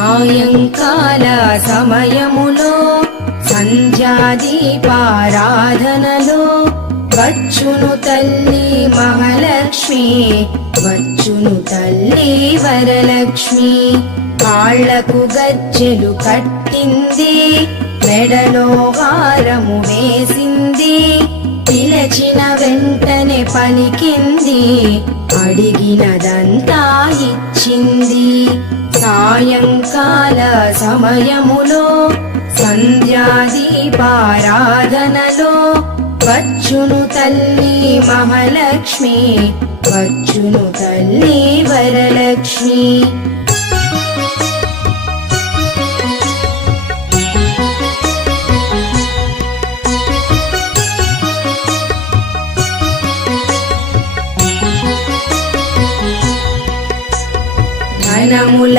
సాయంకాల సమయములో సంధ్యాదీపారాధనలో వచ్చును తల్లి మహాలక్ష్మి, వచ్చును తల్లి వరలక్ష్మి. కాళ్లకు గజ్జెలు కట్టింది, మెడలో హారము వేసింది, పిలచిన వెంటనే పలికింది, అడిగినదంతా ఇచ్చింది. సాయంకాల సమయములో సంధ్యాదీపారాధనలో వచ్చును తల్లి మహాలక్ష్మి, వచ్చును తల్లి వరలక్ష్మి.